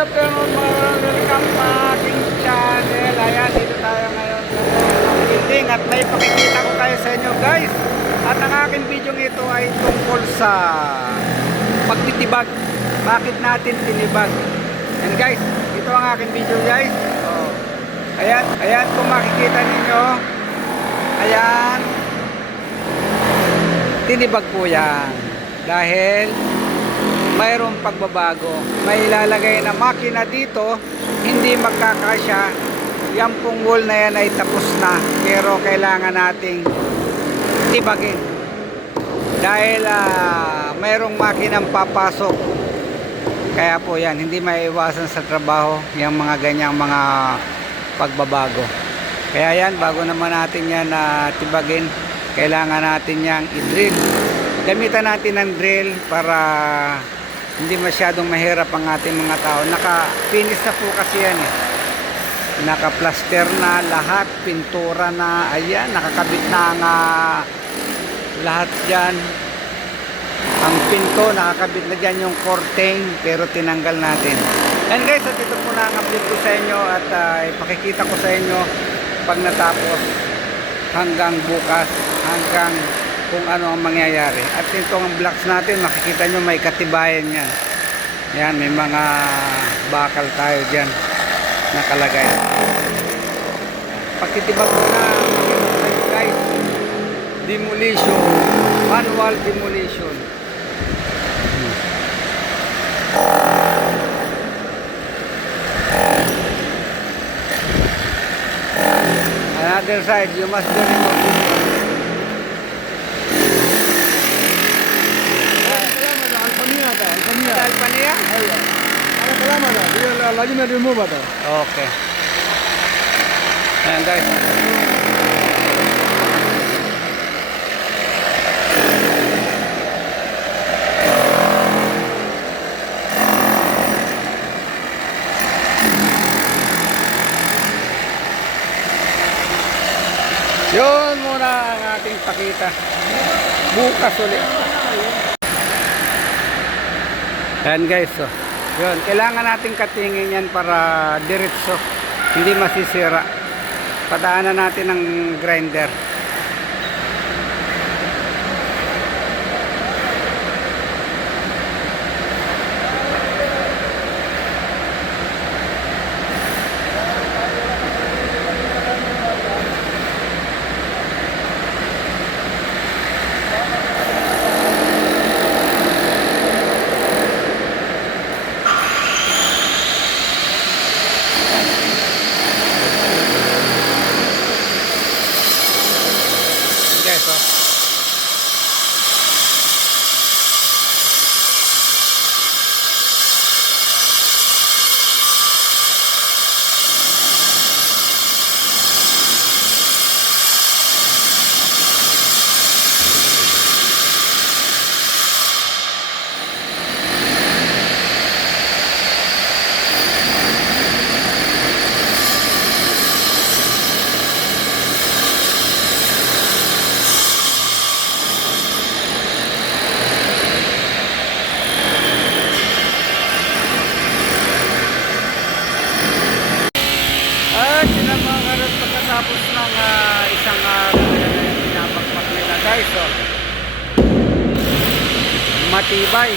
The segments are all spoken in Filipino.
afternoon mga karon, welcome sa aking channel. Ayan, dito tayo ngayon sa building at may pakikita ko kayo sa inyo guys. At ang aking video ito ay tungkol sa pagtitibag. Bakit natin tinibag? And guys, ito ang aking video guys. Oh. Ayan kung makikita ninyo. Ayan. Tinibag po yan. Dahil mayroong pagbabago. May ilalagay na makina dito, hindi magkakasya. Yan pong wall na yan ay tapos na, pero kailangan nating tibagin dahil mayroong makinang papasok. Kaya po yan, hindi maiwasan sa trabaho yung mga ganyang mga pagbabago. Kaya yan, bago naman natin yan tibagin, kailangan natin yang i-drill. Gamitan natin ng drill para hindi masyadong mahirap ang ating mga tao. Naka-finish na po kasi yan eh. Naka-plaster na lahat, pintura na, ayan, nakakabit na ang lahat dyan. Ang pinto, nakakabit na dyan yung curtain, pero tinanggal natin. And guys, at ito po na ang update ko sa inyo at ipakikita ko sa inyo pag natapos hanggang bukas, hanggang kung ano ang mangyayari. At ito ang blocks natin, makikita nyo may katibayan yan. Yan, may mga bakal tayo dyan nakalagay. Pagtitibag ko na, guys, demolition, manual demolition. Another side, you must do it. Alpania? Okay. Ayan guys. Yun muna ang ating pakita. Bukas ulit. Ayan guys, so yun, kailangan natin katingin yan para diretso, hindi masisira. Padaanan natin ng grinder. Pagkatapos ng isang pinapagpak nila guys, so matibay.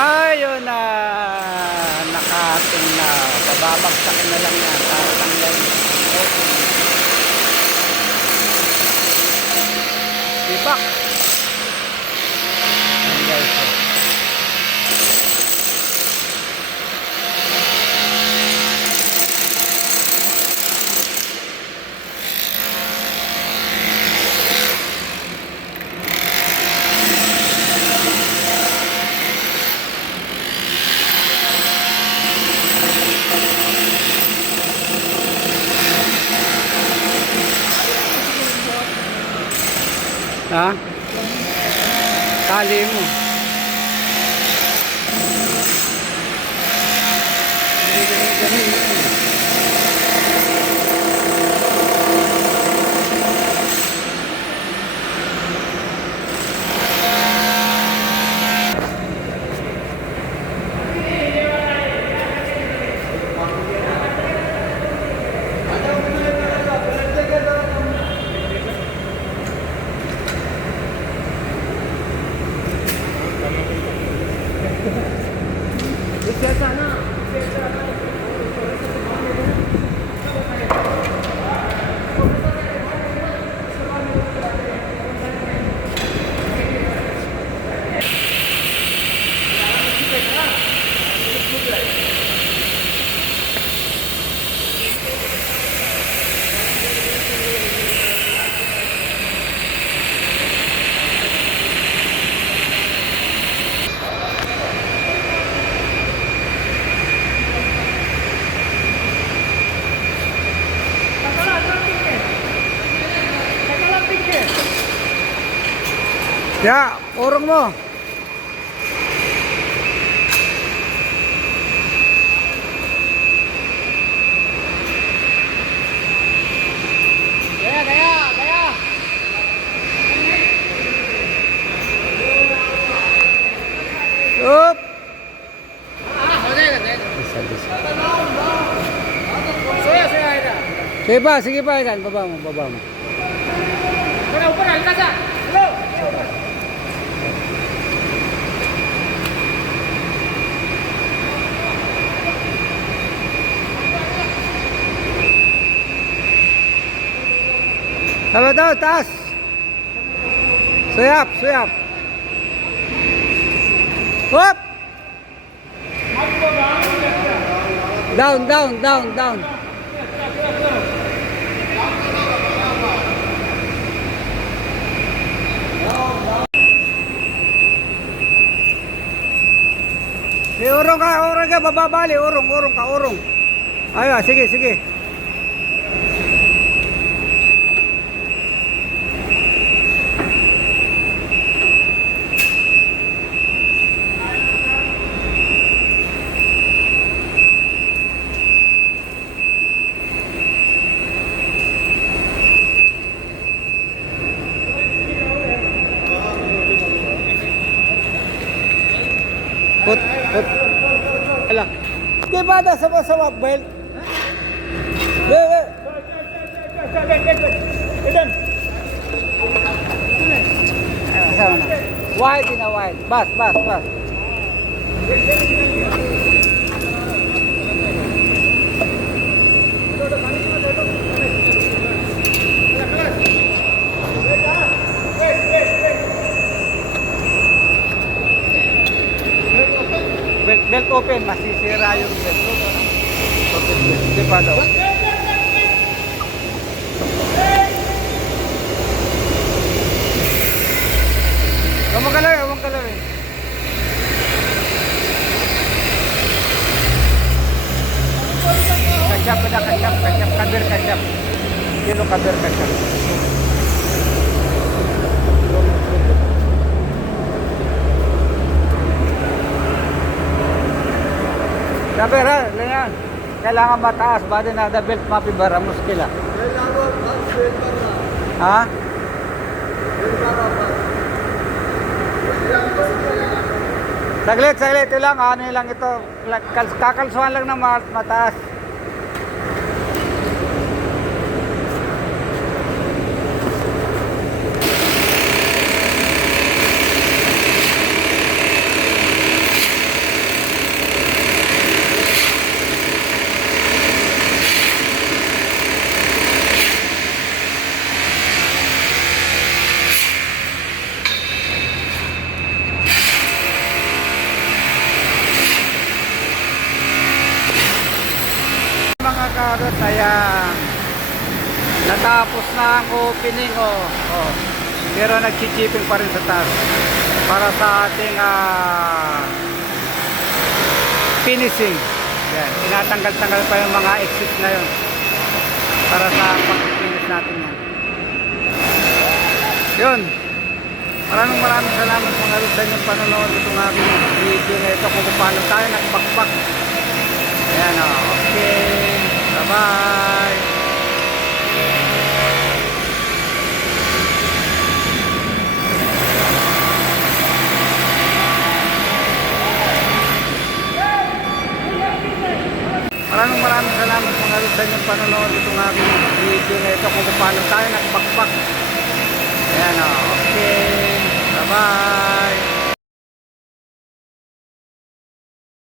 Ayun na nakating na babagsakin na lang yan para tanggalin. Tibak. Ayan guys. Ha? Tali mo. Ya, urong mo. Gaya. Up. Sige pa, Ikan. Baba mo. Sabi daw, taas. Suyap. Hop! Down. Urong ka, bababali, urong ka. Ayun, sige. Put. Ala. Di ba ada sama-sama belt? Wide. Bas. Belt open, masisira yung belt. Open belt. Di ba daw? Huwag kalaw eh. Kasyap. Kilo kabir kasyap. Sabi lang, kailangan mataas, ba din na belt mapibara, muskila. Ha? Saglit, ito lang, ano lang ito, kakalsuhan lang ng mataas. Mga karot, ayan, natapos na ang opening pero nagchichiping pa rin sa taas para sa ating finishing. Yan, tinatanggal-tanggal pa yung mga exit na yun para sa pag-finish natin yan. Maraming salamat mga Lord sa inyong panonood itong aking video na ito kung paano tayo nagbakbak. Ayan o, okay. Bye bye. Maraming salamat mga Lord sa inyong panonood itong aking video na ito kung paano tayo nagbakbak. Ayan o, okay. Bye bye.